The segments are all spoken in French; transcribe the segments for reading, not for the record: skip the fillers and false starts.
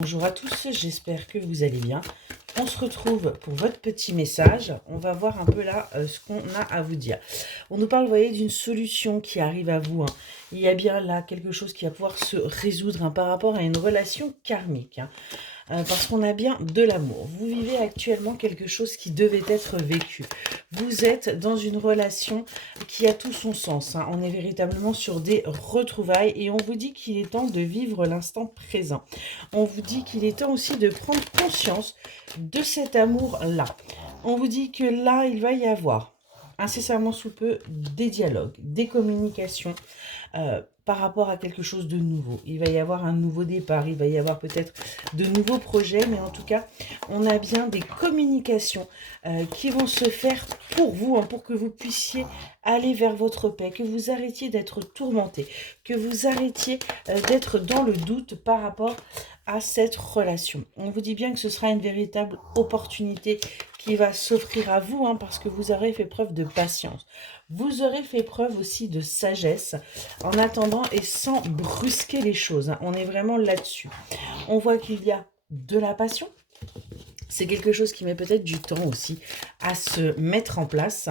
Bonjour à tous, j'espère que vous allez bien. On se retrouve pour votre petit message. On va voir un peu là ce qu'on a à vous dire. On nous parle, vous voyez, d'une solution qui arrive à vous. Il y a bien là quelque chose qui va pouvoir se résoudre par rapport à une relation karmique. Parce qu'on a bien de l'amour. Vous vivez actuellement quelque chose qui devait être vécu. Vous êtes dans une relation qui a tout son sens. On est véritablement sur des retrouvailles et on vous dit qu'il est temps de vivre l'instant présent. On vous dit qu'il est temps aussi de prendre conscience de cet amour-là. On vous dit que là, il va y avoir incessamment sous peu des dialogues, des communications, par rapport à quelque chose de nouveau. Il va y avoir un nouveau départ, il va y avoir peut-être de nouveaux projets, mais en tout cas, on a bien des communications qui vont se faire pour vous, pour que vous puissiez aller vers votre paix, que vous arrêtiez d'être tourmenté, que vous arrêtiez d'être dans le doute par rapport à cette relation. On vous dit bien que ce sera une véritable opportunité qui va s'offrir à vous, parce que vous aurez fait preuve de patience. Vous aurez fait preuve aussi de sagesse en attendant et sans brusquer les choses. On est vraiment là-dessus. On voit qu'il y a de la passion. C'est quelque chose qui met peut-être du temps aussi à se mettre en place.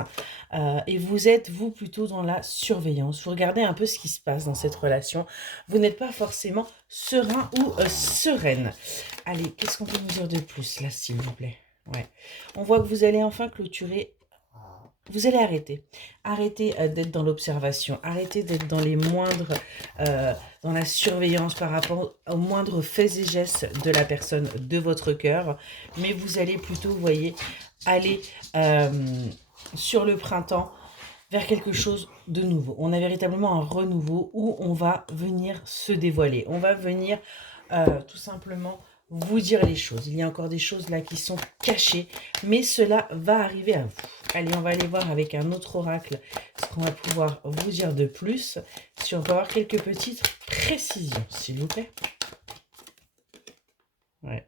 Et vous êtes, vous, plutôt dans la surveillance. Vous regardez un peu ce qui se passe dans cette relation. Vous n'êtes pas forcément serein ou sereine. Allez, qu'est-ce qu'on peut nous dire de plus, là, s'il vous plaît? Ouais. On voit que vous allez enfin clôturer. Vous allez arrêter. Arrêtez d'être dans l'observation. Arrêtez d'être dans les moindres, dans la surveillance par rapport aux moindres faits et gestes de la personne de votre cœur. Mais vous allez plutôt, vous voyez, aller sur le printemps vers quelque chose de nouveau. On a véritablement un renouveau où on va venir se dévoiler. On va venir tout simplement vous dire les choses. Il y a encore des choses là qui sont cachées, mais cela va arriver à vous. Allez, on va aller voir avec un autre oracle ce qu'on va pouvoir vous dire de plus. Si on peut avoir quelques petites précisions, s'il vous plaît. Ouais.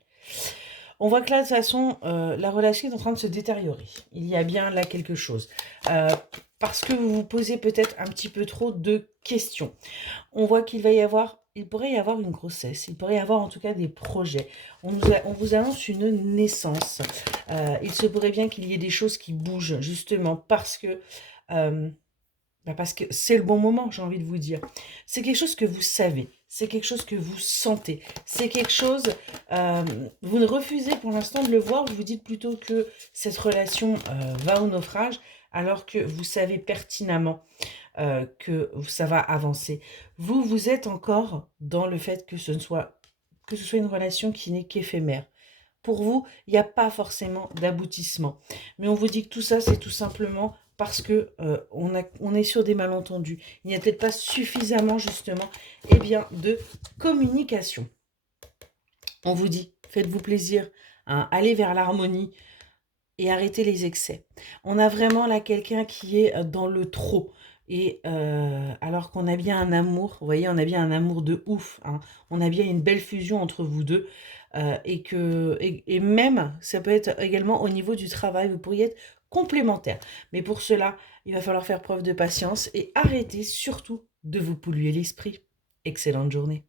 On voit que là, de toute façon, la relation est en train de se détériorer. Il y a bien là quelque chose. Parce que vous vous posez peut-être un petit peu trop de questions. On voit qu'il pourrait y avoir une grossesse, il pourrait y avoir en tout cas des projets. On vous annonce une naissance. Il se pourrait bien qu'il y ait des choses qui bougent, justement, parce que c'est le bon moment, j'ai envie de vous dire. C'est quelque chose que vous savez, c'est quelque chose que vous sentez, c'est quelque chose, vous ne refusez pour l'instant de le voir, vous dites plutôt que cette relation va au naufrage, alors que vous savez pertinemment que ça va avancer. Vous êtes encore dans le fait que ce soit une relation qui n'est qu'éphémère. Pour vous, il n'y a pas forcément d'aboutissement. Mais on vous dit que tout ça, c'est tout simplement parce que on est sur des malentendus. Il n'y a peut-être pas suffisamment, justement, de communication. On vous dit, faites-vous plaisir, allez vers l'harmonie et arrêtez les excès. On a vraiment là quelqu'un qui est dans le trop. Et alors qu'on a bien un amour, vous voyez, on a bien un amour de ouf. On a bien une belle fusion entre vous deux. Et même, ça peut être également au niveau du travail, vous pourriez être complémentaires. Mais pour cela, il va falloir faire preuve de patience et arrêter surtout de vous polluer l'esprit. Excellente journée.